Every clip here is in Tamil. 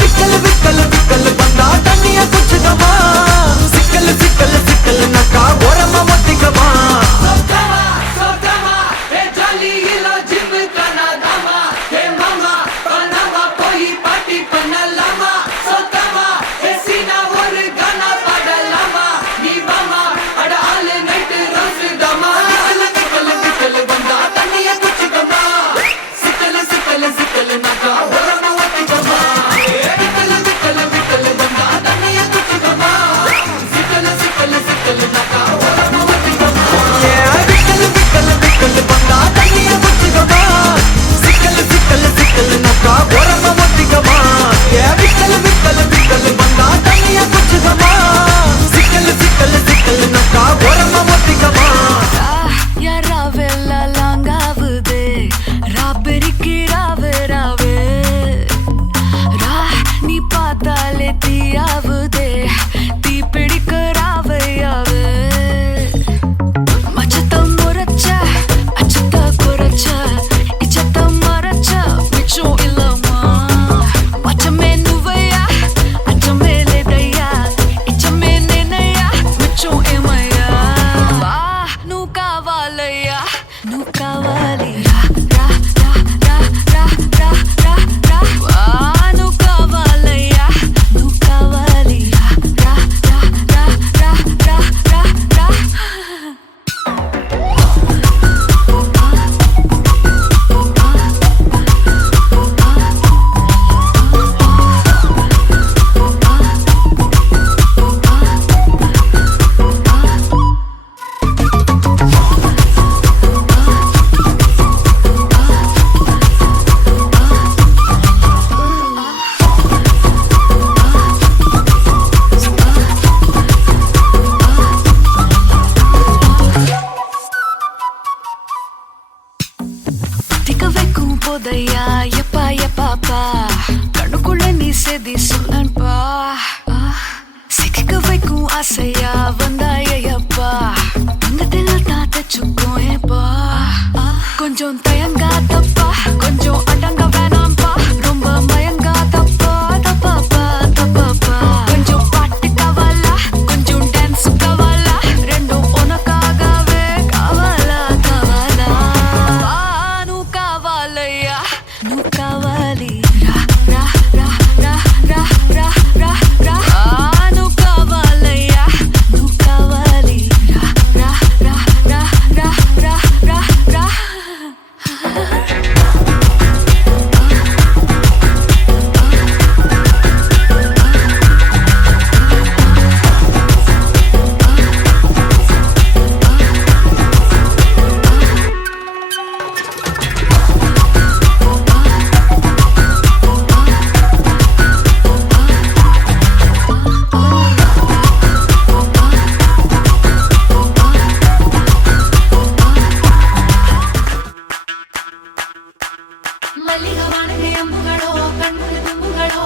விக்கல் விக்கல் விக்கல் வந்தா தண்ணிய குச்சுக்கமா செய்தி சொல்லன்பா சிக்க வைக்கும் ஆசையா வந்தாயப்பா தங்கத்தில் தான் தச்சுக்கும் ஏப்பா கொஞ்சம் தயங்காதப்பா கொஞ்சம் அடங்க வேணாம்பா ரொம்ப மயங்காதப்பா தப்பாப்பா தப்பாப்பா கொஞ்சம் பாட்டு கவலா கொஞ்சம் டான்ஸ் கவலா ரெண்டும் உனக்காகவே கவலா கவலா நூ கவலையா நூ கவலி ரா ரா ரா ரா ரா ரா ரா ரா நூ கவலையா நூ கவலி ரா ரா ரா ரா ரா ரா ரா ಮಲ್ಲಿಗವಾನಗೆ ಅಂಬುಗಳೋ ಕಣ್ಮುಳು ತುಂಬುಗಳೋ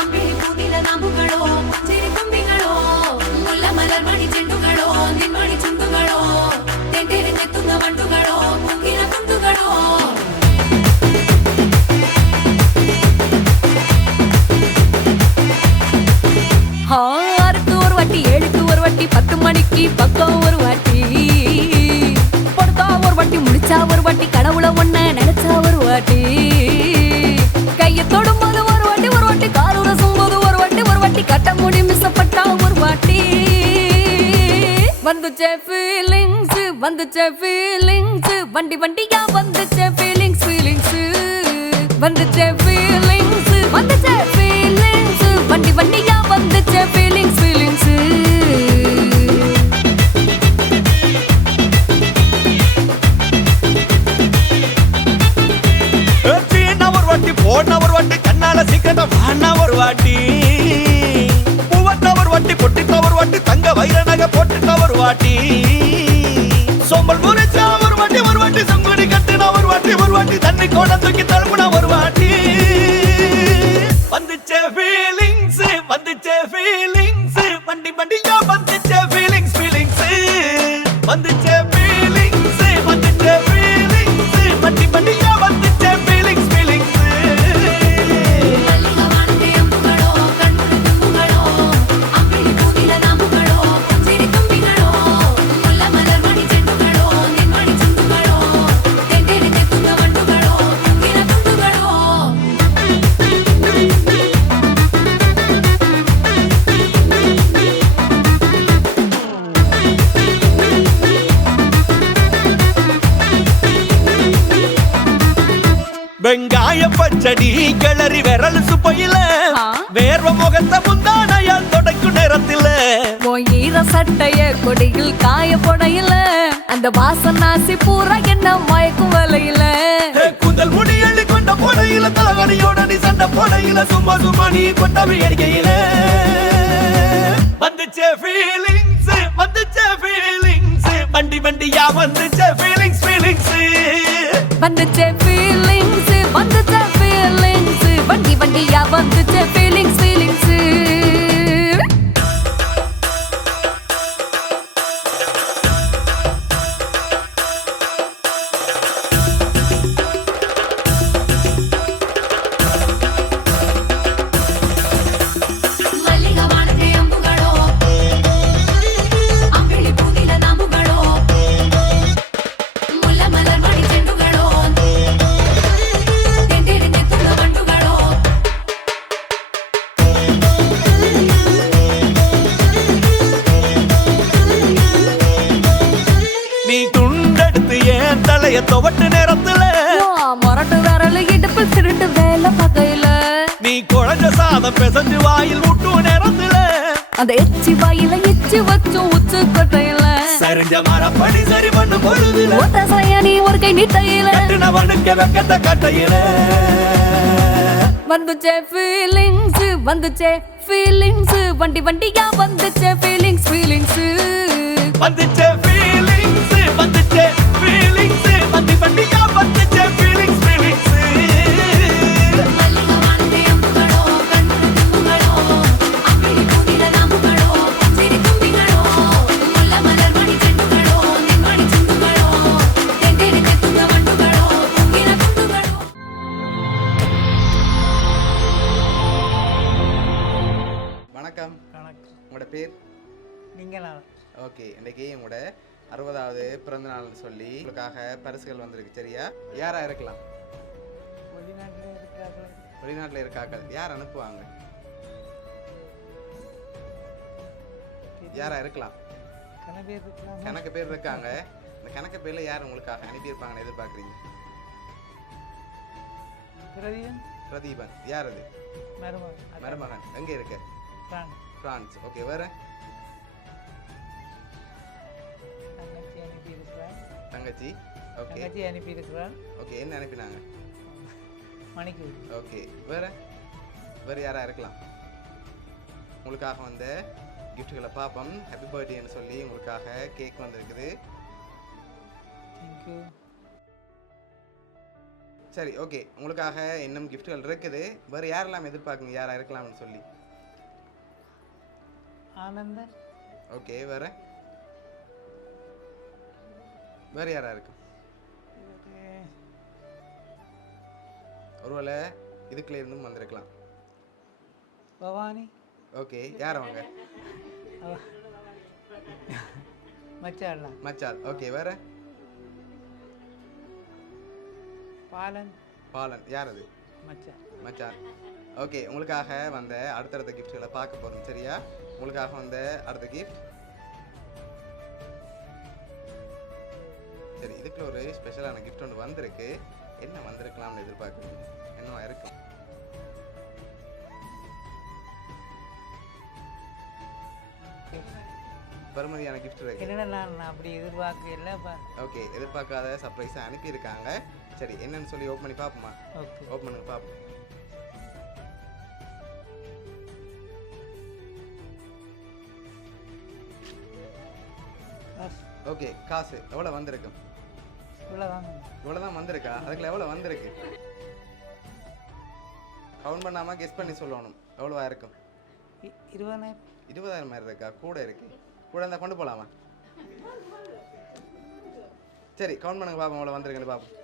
ಅಂಬಿಳಿ ಕೂದಿದ ನಾಂಬುಗಳೋ ಮುಂಚಿರಿ ತುಂಬಿಗಳೋ ಮುಲ್ಲ ಮಲರ್ ಮಣಿ ಚೆಂಡುಗಳೋ ನಿನ್ಮಣಿ ಚುಂಡುಗಳೋ ತೆಂಟೆರೆ ತೆತ್ತುಂಗ ಬಂಡುಗಳೋ ಮುಂಗಿನ ತುಂಡುಗಳೋ ஆறுக்கு ஒரு வாட்டி 7க்கு ஒரு வாட்டி 10 மணிக்கு பக்கம் ஒரு வாட்டி பொடுத்தா ஒரு வாட்டி முடிச்சா ஒரு வாட்டி கடவுளை ஒன்ன நினைச்சா ஒரு வாட்டி கையை தொடும்போது ஒரு வாட்டி காலூர சும்போது ஒரு வாட்டி கட்ட முடி மிஸ்ஸப்பட்டா ஒரு வாட்டி வந்துச்சே ஃபீலிங்ஸ் வண்டி வண்டியா வந்துச்சே ஃபீலிங்ஸ் வந்துச்சே ஃபீலிங்ஸ் வண்டி வண்டியா வந்துச்சே ஃபீலிங்ஸ் போன ஒரு வாட்டி கண்ணால சீக்கிரமா வாண்ணா ஒரு வாட்டி பூவட்ட ஒரு வாட்டி பொட்டிட்ட ஒரு வாட்டி தங்க வைர நகை போட்டுட்ட ஒரு வாட்டி சோம்பல் முறைச்சா ஒரு வாட்டி சங்குடி கட்டுனா ஒரு வாட்டி தண்ணி கோட தூக்கி தழுப்புனா ஒரு வாட்டி வந்துச்சே ஃபீலிங்ஸ் வண்டி வண்டியா வந்துச்சே ஃபீலிங்ஸ் வந்துச்சே ஃபீலிங்ஸ் வண்டி வண்டியா வந்துச்சே ஃபீலிங்ஸ் ಮಲ್ಲಿಗವಾನಗೆ ಅಂಬುಗಳೋ ಕಣ್ಮುಳು ತುಂಬುಗಳೋ ಅಂಬಿಳಿ ಕೂದಿದ ನಾಂಬುಗಳೋ ಮುಂಚಿರಿ ತುಂಬಿಗಳೋ ಮುಲ್ಲ ಮಲರ್ ಮಣಿ ಚೆಂಡುಗಳೋ ನಿನ್ಮಣಿ ಚುಂಡುಗಳೋ ತೆಂಟೆರೆ ತೆತ್ತುಂಗ ಬಂಡುಗಳೋ ಮುಂಗಿನ ತುಂಡುಗಳೋ வெங்காய பச்சடி கிளறி விரல் சுப்பையில வேர்வ முகத்த முந்தானையால் தொடக்கும் நேரத்தில ஈர சட்டைய கொடியில் காய பொடையில அந்த வாசனாசி பூரா என்ன மயக்கும் வலையில கூந்தல் முடி அள்ளி கொண்ட போடையில தலகடியோட நீ சண்டை போடையில சும்மா நீ கொண்டவி அடிக்கையில வந்துச்சே ஃபீலிங்ஸ் வண்டி வண்டியா வந்துச்சே ஃபீலிங்ஸ் வந்துச்சே ஃபீலிங்ஸ் வண்டி வண்டியா வந்துச்சே ஃபீலிங்ஸ் ಮಲ್ಲಿಗವಾನಗೆ ಅಂಬುಗಳೋ ಅಂಬಿಳಿ ಕೂದಿದ ನಾಂಬುಗಳೋ ಮುಲ್ಲ ಮಲರ್ ಮಣಿ ಚೆಂಡುಗಳೋ ತೆಂಟೆರೆ ತೆತ್ತುಂಗ ಬಂಡುಗಳೋ நீ துண்டெடுத்து ஏன் தலைய துவட்டு நேரத்துல மொரட்டு விரல் இடுப்பில் திருட்டு வேலை பகையில நீ குழஞ்ச சாதம் பிசைஞ்சு வாயில் விட்டு நேரத்துல அந்த எச்சி வாயில எச்சி வச்சும் உச்சு கொட்டையில சரிஞ்ச மரப்படி சரி பண்ணு பொழுதுல ஒத்த சையனி ஒரு கை நீட்டையில கட்டுனவனுக்கு வெக்கத்த கட்டையில வந்துச்சே ஃபீலிங்ஸ் வண்டி வண்டியா வந்துச்சே ஃபீலிங்ஸ் வந்துச்சே ஃபீலிங்ஸ் வண்டி வண்டியா வந்துச்சே ஃபீலிங்ஸ் ಮಲ್ಲಿಗವಾನಗೆ ಅಂಬುಗಳೋ ಕಣ್ಮುಳು உங்களோட பேர்? நீங்களா? ஓகே, இன்றைக்கி உங்களோட 60வது பிறந்தநாள்னு சொல்லி உங்களுக்காக பரிசுகள் வந்திருக்கு. சரியா? யாராக இருக்கலாம்? வெளிநாட்டில் இருக்கிறார்கள். வெளிநாட்டில் இருக்காக்கள் யார் அனுப்புவாங்க? யாராக இருக்கலாம்? பேர் இருக்கிறாங்க. கணக்கு பேர் இருக்காங்க. இந்த கணக்கு பேரில் யார் உங்களுக்காக அனுப்பியிருப்பாங்கன்னு எதிர்பார்க்குறீங்க? பிரதீபன். யார் அது? மருமகன். எங்கே இருக்க? பிரான்ஸ். ஓகே, வேறு? தங்கச்சி. ஓகே, அனுப்பியிருக்கிறார். ஓகே. என்ன அனுப்பினாங்க? மணிக்கு. ஓகே, வேறு யாராக இருக்கலாம்? உங்களுக்காக வந்த கிஃப்ட்டுகளை பார்ப்போம். ஹாப்பி பர்த்டேன்னு சொல்லி உங்களுக்காக கேக் வந்திருக்குது. தேங்க்யூ. சரி, ஓகே. உங்களுக்காக இன்னும் கிஃப்ட்டுகள் இருக்குது. வேறு யாரெல்லாம் எதிர்பார்க்குங்க யாராக இருக்கலாம்னு சொல்லி? ஆனந்தன். ஓகே, வேறு யாராக இருக்கும்? ஒருவேளை இதுக்குள்ள இருந்தும் வந்திருக்கலாம். பவானி. ஓகே, யார் அவங்க? மச்சான். ஓகே, வேறு? பாலன். யார் அது? மச்சான். ஓகே, உங்களுக்காக வந்த அடுத்தடுத்த கிஃப்ட்களை பார்க்க போகிறோம். சரியா? உங்களுக்காக வந்த அடுத்த கிஃப்ட். சரி, இதுக்குள்ள ஒரு ஸ்பெஷலான கிஃப்ட் ஒன்று வந்திருக்கு. என்ன வந்திருக்கலாம்னு எதிர்பார்க்குறீங்க? என்னவா இருக்கும்? பெருமதியான கிஃப்ட் இருக்கு. என்னடா நான் அப்படி எதிர்பார்க்கல. ஓகே, எதிர்பார்க்காத சர்ப்ரைஸாக அனுப்பியிருக்காங்க. சரி, என்னன்னு சொல்லி ஓப்பன் பண்ணி பார்ப்போமா? ஓகே, ஓப்பன் பண்ணி பார்ப்போம். ஓகே, காசு எவ்வளோ வந்திருக்கும்? இவ்வளோதான் வந்திருக்கா? அதுக்குள்ள எவ்வளோ வந்திருக்கு? கவுண்ட் பண்ணாமல் கெஸ் பண்ணி சொல்லணும். எவ்வளோவா இருக்கும்? 20,000 மாதிரி இருக்கா? கூட இருக்கு. கூட இருந்தால் கொண்டு போகலாமா? சரி, கவுண்ட் பண்ணுங்க பாப்போம் எவ்வளோ வந்திருக்குன்னு பாப்போம்.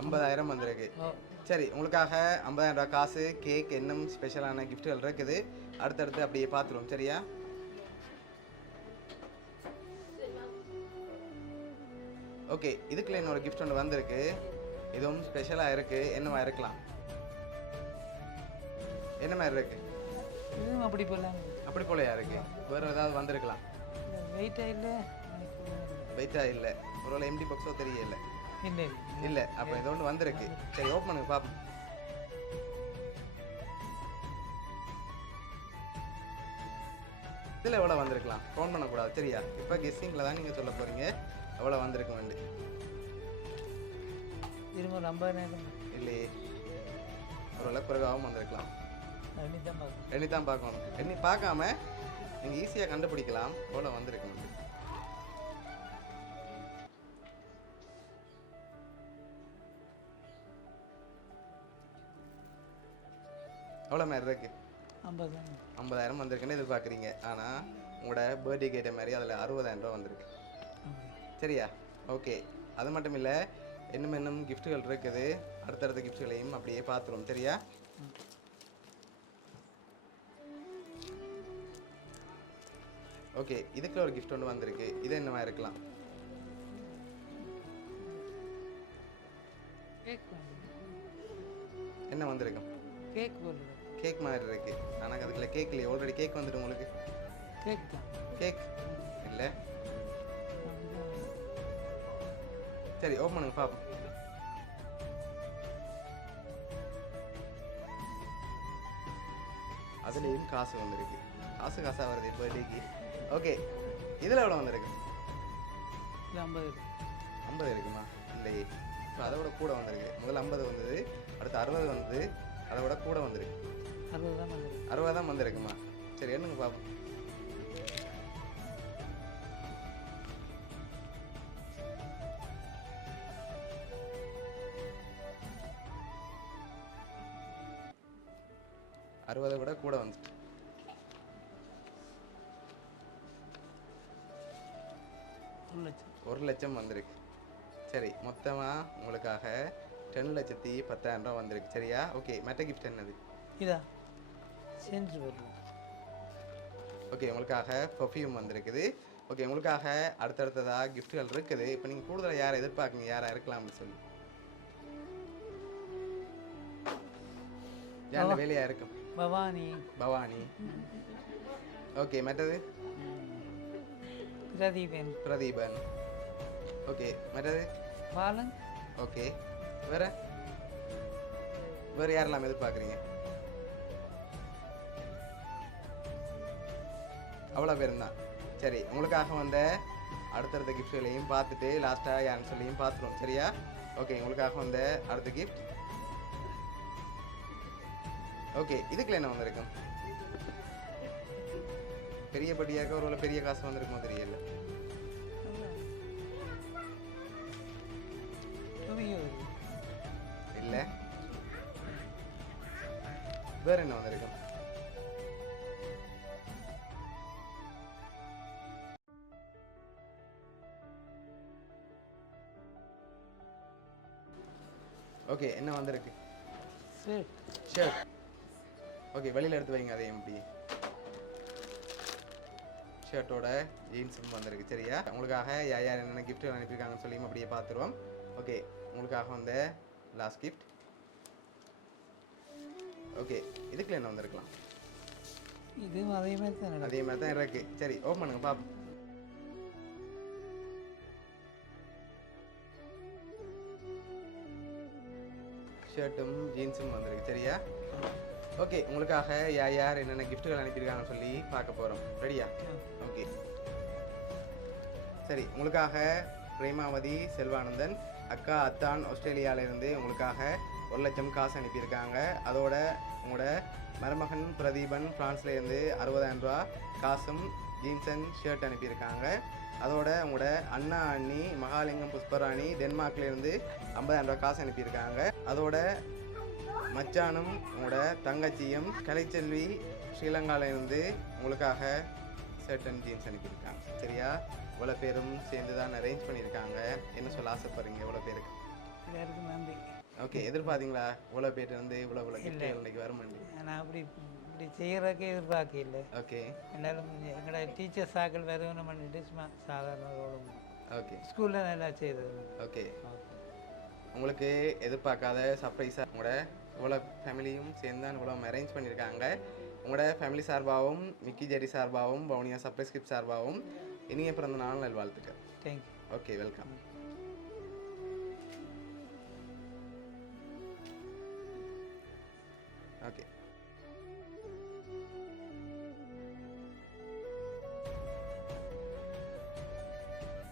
$50,000 வந்திருக்கு. சரி, உங்களுக்காக $50,000 காசு, கேக், இன்னும் ஸ்பெஷலான கிஃப்ட்டுகள் இருக்குது. அடுத்தடுத்து அப்படியே பார்த்துருவோம். சரியா? ஓகே, இதுக்குள்ள என்னோட கிஃப்ட் ஒன்று வந்திருக்கு. இதுவும் ஸ்பெஷலாக இருக்குது. என்னவா இருக்கலாம்? என்ன மாதிரி இருக்கு? அப்படி போலையா இருக்கு? வேறு ஏதாவது வந்திருக்கலாம்? வெயிட்டா இல்லை. ஒரு எம்டி பாக்ஸோ தெரியல. இல்லை. அப்போ இது ஒன்று வந்திருக்கு. சரி, ஓப்பன் பண்ணுங்க பார்ப்போம். இதில் எவ்வளோ வந்திருக்கலாம்? ஃபோன் பண்ணக்கூடாது. சரியா? இப்போ கெஸ்ஸிங்கில் தான் நீங்கள் சொல்ல போகிறீங்க எவ்வளோ வந்திருக்கும் வேண்டி. இல்லையே, ஒரு குறைவாகவும் வந்திருக்கலாம். எண்ணி தான் பார்க்கணும். எண்ணி பார்க்காம நீங்கள் ஈஸியாக கண்டுபிடிக்கலாம் எவ்வளோ வந்திருக்கும். எவ்வளோ மாதிரி இருக்கு? 50,000 வந்திருக்குன்னு எதிர்பார்க்குறீங்க. ஆனால் உங்களோட பர்த்டே கேட்ட மாதிரி அதில் $60,000 வந்திருக்கு. சரியா? ஓகே, அது மட்டும் இல்லை, இன்னும் கிஃப்ட்டுகள் இருக்குது. அடுத்தடுத்த கிஃப்ட்டுகளையும் அப்படியே பார்த்துருவோம். சரியா? ஓகே, இதுக்குள்ள ஒரு கிஃப்ட் ஒன்று வந்திருக்கு. இது என்னவா இருக்கலாம்? என்ன வந்திருக்கும்? கேக் மாதிரி இருக்கு. ஆனால் அதுக்குள்ள கேக் இல்லையே. ஆல்ரெடி கேக் வந்துட்டு உங்களுக்கு. கேக் இல்லை. சரி, ஓப்பன் பண்ணுங்க பார்ப்போம். அதுலேயும் காசு வந்திருக்கு. காசாக வருது பர்த்டேக்கு. ஓகே, இதில் எவ்வளோ வந்திருக்கு? 50 இருக்குமா? இல்லையே. ஸோ அதை விட கூட வந்திருக்கு. முதல்ல 50 வந்தது, அடுத்து 60 வந்தது, அதை விட கூட வந்திருக்கு. 60 தான் வந்திருக்குமா? சரி, என்னங்க பார்ப்போம். விட கூட வந்துட்டு. 1 லட்சம் 1 லட்சம் வந்திருக்கு. சரி, மொத்தமாக உங்களுக்காக 2,10,10,000 ரூபா வந்திருக்கு. சரியா? ஓகே, மற்ற கிஃப்ட் என்னது? இதா சென்று வருவோம். ஓகே, உங்களுக்காக பர்ஃப்யூம் வந்திருக்குது. ஓகே, உங்களுக்காக அடுத்தடுத்ததாக கிஃப்ட்டுகள் இருக்குது. இப்போ நீங்கள் கூடுதலாக யாரை எதிர்பார்க்குங்க, யாராக இருக்கலாம்னு சொல்லி? யாரோட வேலையாக இருக்கும்? பவானி, பவானி. ஓகே, மற்றது? பிரதீபன், பிரதீபன். ஓகே, மற்றது? பாலன், ஓகே, வேறு வேறு யாரெல்லாம் எதிர்பார்க்குறீங்க? அவ்வளோ பேரும் தான். சரி, உங்களுக்காக வந்த அடுத்தடுத்த கிஃப்ட்களையும் பார்த்துட்டு லாஸ்ட்டாக யாருன்னு சொல்லியும் பார்த்துருவோம். சரியா? ஓகே, உங்களுக்காக வந்த அடுத்த கிஃப்ட். ஓகே, இதுக்குள்ள என்ன வந்திருக்கும்? பெரிய படியாக ஒரு பெரிய காசு வந்திருக்கும் தெரியல. இல்லை, வேற என்ன வந்திருக்கும்? ஓகே, என்ன வந்திருக்கு? ஷர்ட். ஓகே, வெளியில் எடுத்து வைங்க. அதே எப்படி ஷர்ட்டோட ஜீன்ஸும் வந்திருக்கு. சரியா? உங்களுக்காக யார் யார் என்னென்ன கிஃப்ட் அனுப்பியிருக்காங்கன்னு சொல்லியும் அப்படியே பார்த்துருவோம். ஓகே, உங்களுக்காக வந்த லாஸ்ட் கிஃப்ட். ஓகே, இதுக்குள்ள என்ன வந்திருக்கலாம்? இதுவும் அதே மாதிரி தான் இருக்கு. சரி, ஓப்பன் பண்ணுங்க பாப்போம். ஷர்ட்டும் ஜீன்ஸும் வந்திருக்கு. சரியா? ஓகே, உங்களுக்காக யார் யார் என்னென்ன கிஃப்ட்டுகள் அனுப்பியிருக்காங்கன்னு சொல்லி பார்க்க போகிறோம். ரெடியா? ஓகே, சரி, உங்களுக்காக பிரேமாவதி செல்வானந்தன் அக்கா அத்தான் ஆஸ்திரேலியாவிலேருந்து உங்களுக்காக 1 லட்சம் காசு அனுப்பியிருக்காங்க. அதோட உங்களோட மருமகன் பிரதீபன் ஃப்ரான்ஸ்லேருந்து 60,000 ரூபா காசும் ஜீன்ஸ் அண்ட் ஷர்ட் அனுப்பியிருக்காங்க. அதோட உங்களோட அண்ணா அண்ணி மகாலிங்கம் புஷ்பராணி டென்மார்க்லேருந்து 50,000 ரூபா காசு அனுப்பியிருக்காங்க. அதோட மச்சானும் உங்களோட தங்கச்சியும் கலைச்செல்வி ஸ்ரீலங்காவிலேருந்து உங்களுக்காக ஷர்ட் அண்ட் ஜீன்ஸ் அனுப்பியிருக்காங்க. சரியா? இவ்வளோ பேரும் சேர்ந்து தான் அரேஞ்ச் பண்ணியிருக்காங்க. என்ன சொல்ல ஆசைப்படுறீங்க இவ்வளோ பேருக்கு? எல்லாருக்கும் நன்றி. ஓகே, எதிர்பார்த்தீங்களா இவ்வளோ பேர் வந்து இவ்வளோ கிஃப்ட் இன்னைக்கு வர மாட்டேங்குது? நான் இப்படி செய்கிறதுக்கே எதிர்பார்க்கல. ஓகே, எல்லாரும் எங்களோட டீச்சர்ஸ் ஆக்கள் வேணும் பண்ணிட்டு சும்மா சாதாரண ஓகே, ஸ்கூலில் நல்லா செய்தது. ஓகே. உங்களுக்கு எதிர்பார்க்காத சர்ப்ரைஸாக உங்களோட இவ்வளோ ஃபேமிலியும் சேர்ந்து தான் இவ்வளோ அரேஞ்ச் பண்ணியிருக்காங்க. உங்களோட ஃபேமிலி சார்பாகவும் மிக்கி ஜெரி சார்பாகவும் பவுனியா சர்ப்ரைஸ் கிஃப்ட் சார்பாகவும் இனிய பிறந்த நாள் நல்வாழ்த்துக்கள். தேங்க்யூ. Okay, welcome.